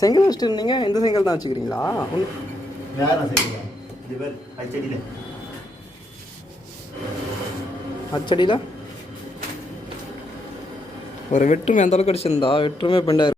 செங்கல் வச்சுட்டு இருந்தீங்க, இந்த செங்கல் தான் வச்சுக்கிறீங்களா? அச்சடியில் ஒரு வெட்டுமே எந்த அளவுக்கு அடிச்சிருந்தா வெட்டுமே பெண்டாயிரும்.